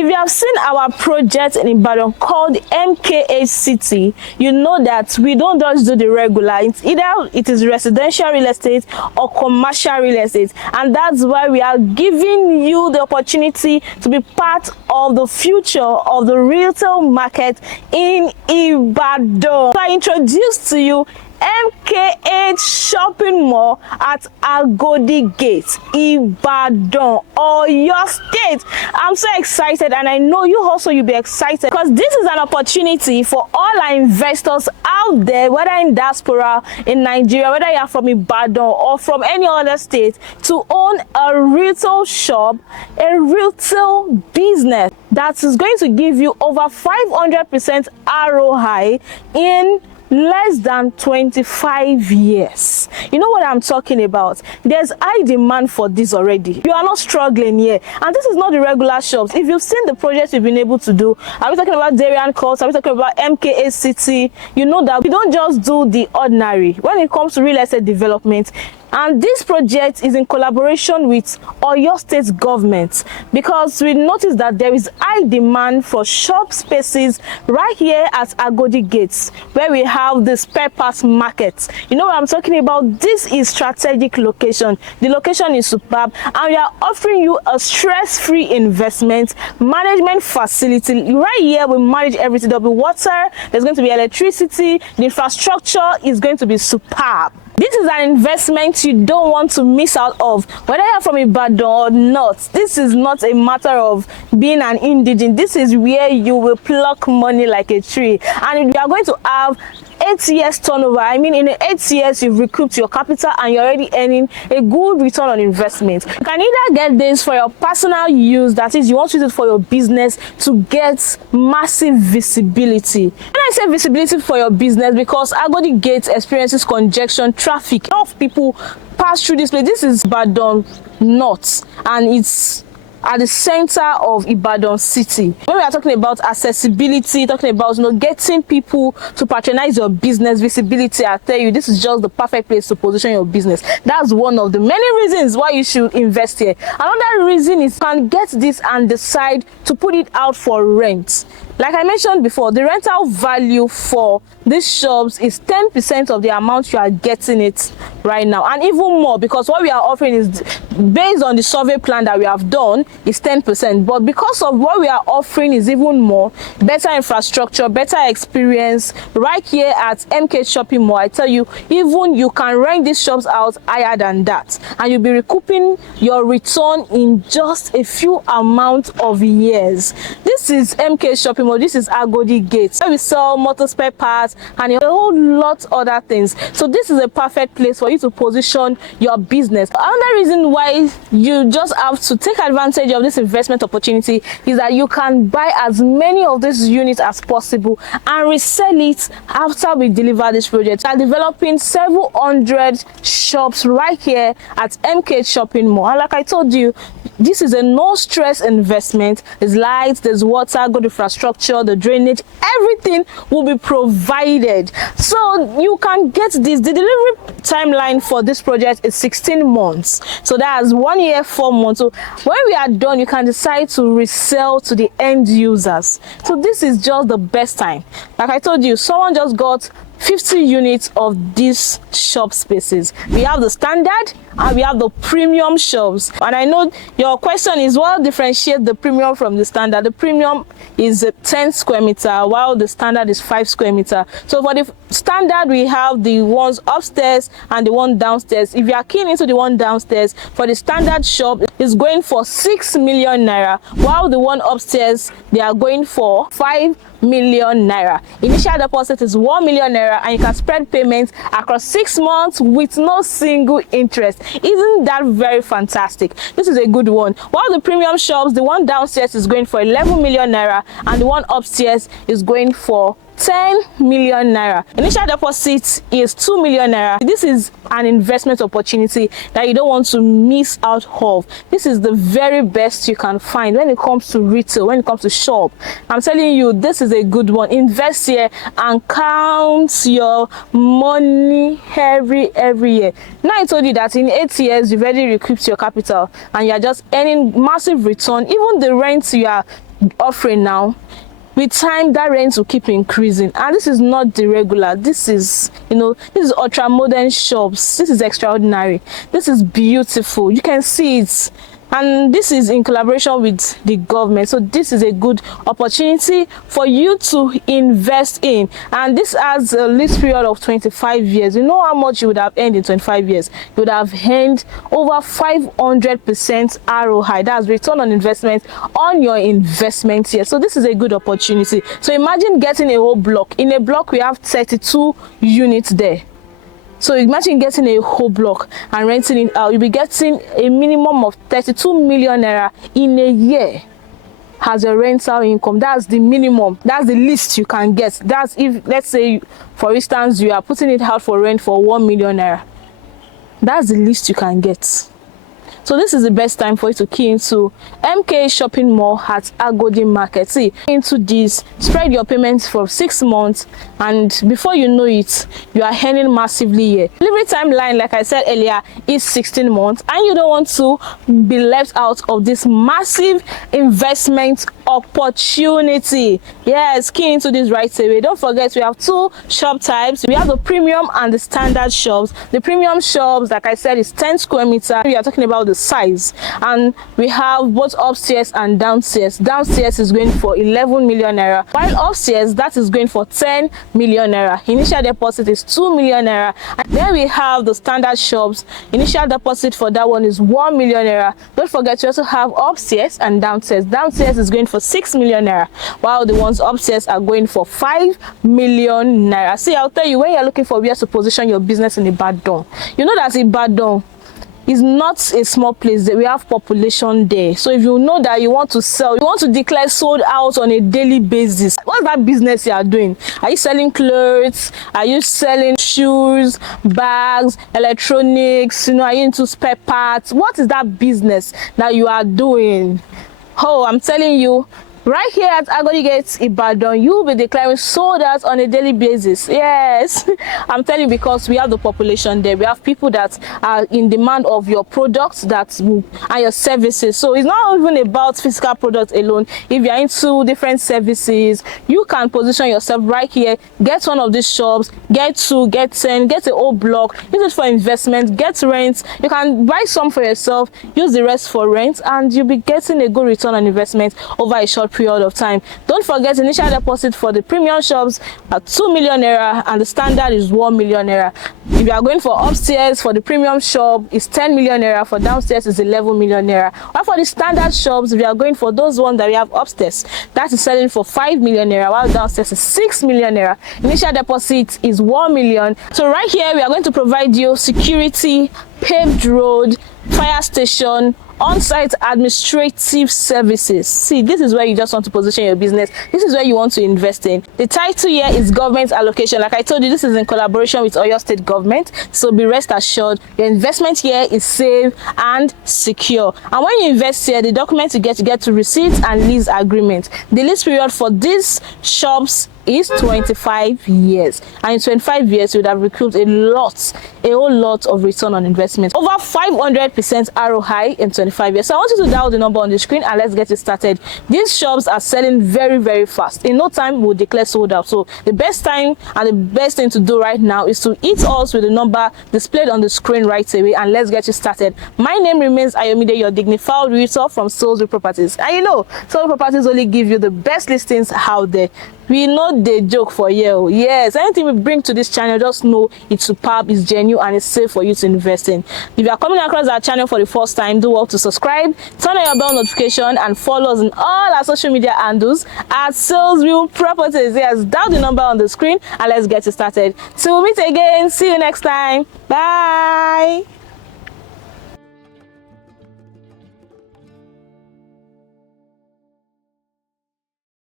If you have seen our project in Ibadan called MKH City, you know that we don't just do the regular. It's either it is residential real estate or commercial real estate, and that's why we are giving you the opportunity to be part of the future of the retail market in Ibadan. So I introduce to you MKH Shopping Mall at Agodi Gate, Ibadan, or your state. I'm so excited, and I know you also you'll be excited because this is an opportunity for all our investors out there, whether in diaspora, in Nigeria, whether you are from Ibadan or from any other state, to own a retail shop, a retail business that is going to give you over 500% ROI in less than 25 years. You know what I'm talking about? There's high demand for this already. You are not struggling here, and this is not the regular shops. If you've seen the projects we've been able to do, are we talking about Darian Court? Are we talking about MKH City? You know that we don't just do the ordinary when it comes to real estate development. And this project is in collaboration with Oyo State government, because we noticed that there is high demand for shop spaces right here at Agodi Gates, where we have the spare parts market. You know what I'm talking about? This is strategic location. The location is superb, and we are offering you a stress-free investment management facility. Right here, we manage everything. There'll be water, there's going to be electricity, the infrastructure is going to be superb. This is an investment you don't want to miss out of, whether you're from Ibadan or not. This is not a matter of being an indigent. This is where you will pluck money like a tree, and you are going to have 8 years turnover. I mean, in 8 years, you've recouped your capital and you're already earning a good return on investment. You can either get this for your personal use, that is, you want to use it for your business to get massive visibility. When I say visibility for your business, because Agodi Gate experiences congestion, traffic, a lot of people pass through this place. This is Ibadan North, and it's at the center of Ibadan city. When we are talking about accessibility, talking about getting people to patronize your business, visibility, I tell you, this is just the perfect place to position your business. That's one of the many reasons why you should invest here. Another reason is you can get this and decide to put it out for rent. Like I mentioned before, the rental value for these shops is 10% of the amount you are getting it right now, and even more, because what we are offering is based on the survey plan that we have done is 10%, but because of what we are offering is even more, better infrastructure, better experience right here at MKH Shopping Mall. I tell you, even you can rent these shops out higher than that, and you'll be recouping your return in just a few amount of years. This is MKH Shopping Mall. This is Agodi Gate, where we sell motor spare parts and a whole lot other things. So this is a perfect place for you to position your business. Another reason why you just have to take advantage of this investment opportunity is that you can buy as many of these units as possible and resell it after we deliver this project. We are developing several hundred shops right here at MKH Shopping Mall, and like I told you, this is a no stress investment. There's lights, there's water, good infrastructure, the drainage, everything will be provided. So you can get this. The delivery timeline for this project is 16 months. So that's 1 year, 4 months. So when we are done, you can decide to resell to the end users. So this is just the best time. Like I told you, someone just got 50 units of these shop spaces. We have the standard and we have the premium shops. And I know your question is, what differentiates the premium from the standard? The premium is 10 square meter, while the standard is 5 square meter. So for the standard, we have the ones upstairs and the one downstairs. If you are keen into the one downstairs, for the standard shop is going for 6 million naira, while the one upstairs, they are going for 5 million naira. Initial deposit is 1 million naira, and you can spread payments across 6 months with no single interest. Isn't that very fantastic? This is a good one. While the premium shops, the one downstairs is going for 11 million naira and the one upstairs is going for 10 million naira. Initial deposit is 2 million naira. This is an investment opportunity that you don't want to miss out of. This is the very best you can find when it comes to retail, when it comes to shop. I'm telling you, this is a good one. Invest here and count your money every year. Now I told you that in 8 years you've already recouped your capital and you're just earning massive return. Even the rent you are offering now, with time that rent will keep increasing. And this is not the regular. This is, this is ultra modern shops. This is extraordinary. This is beautiful. You can see it. And this is in collaboration with the government. So this is a good opportunity for you to invest in. And this has a lease period of 25 years. You know how much you would have earned in 25 years? You would have earned over 500% ROI. That's return on investment on your investment here. So this is a good opportunity. So imagine getting a whole block. In a block, we have 32 units there. So imagine getting a whole block and renting it out. You'll be getting a minimum of 32 million naira in a year as a rental income. That's the minimum. That's the least you can get. That's if, let's say, for instance, you are putting it out for rent for 1 million naira. That's the least you can get. So this is the best time for you to key into MKH Shopping Mall at Agodi Market. See, into this, spread your payments for 6 months, and before you know it, you are earning massively here. Delivery timeline, like I said earlier, is 16 months, and you don't want to be left out of this massive investment opportunity. Yes, key into this right away. Don't forget, we have 2 shop types. We have the premium and the standard shops. The premium shops, like I said, is 10 square meters. We are talking about the size, and we have both upstairs and downstairs. Downstairs is going for 11 million naira, while upstairs that is going for 10 million naira. Initial deposit is 2 million naira. And then we have the standard shops. Initial deposit for that one is 1 million naira. Don't forget, you also have upstairs and downstairs. Downstairs is going for 6 million naira, while the ones upstairs are going for 5 million naira. See, I'll tell you, when you're looking for where to position your business in Ibadan, you know that Ibadan is not a small place. We have population there. So if you know that you want to sell, you want to declare sold out on a daily basis, what's that business you are doing? Are you selling clothes? Are you selling shoes, bags, electronics? Are you into spare parts? What is that business that you are doing? Oh, I'm telling you, right here at Agodi Gate, Ibadan, you'll be declaring sold out on a daily basis. Yes, I'm telling you, because we have the population there. We have people that are in demand of your products and your services. So it's not even about physical products alone. If you're into different services, you can position yourself right here. Get one of these shops, get 2, get 10, get a whole block. Use it for investment, get rent. You can buy some for yourself, use the rest for rent, and you'll be getting a good return on investment over a short period of time. Don't forget, initial deposit for the premium shops are 2 million naira and the standard is 1 million naira. If you are going for upstairs, for the premium shop is 10 million naira, for downstairs is 11 million naira. While for the standard shops, if you are going for those ones that we have upstairs, that is selling for 5 million naira, while downstairs is 6 million naira. Initial deposit is 1 million. So right here we are going to provide you security, paved road, fire station, on-site administrative services. See, this is where you just want to position your business. This is where you want to invest in. The title here is government allocation. Like I told you, this is in collaboration with Oyo State government. So be rest assured, your investment here is safe and secure. And when you invest here, the documents you get to receipt and lease agreement. The lease period for these shops is 25 years, and in 25 years you would have recouped a whole lot of return on investment, over 500% ROI in 25 years. So I want you to dial the number on the screen and let's get it started. These shops are selling very fast. In no time we'll declare sold out. So the best time and the best thing to do right now is to hit us with the number displayed on the screen right away, and let's get you started. My name remains Ayomide, your dignified realtor from Salesville Properties. And you know, Salesville Properties only give you the best listings out there. We know the joke for you. Yes, anything we bring to this channel, just know it's superb, it's genuine, and it's safe for you to invest in. If you are coming across our channel for the first time, do well to subscribe, turn on your bell notification, and follow us on all our social media handles at Salesville Properties. Yes, dial the number on the screen and let's get it started. Till we meet again, see you next time. Bye.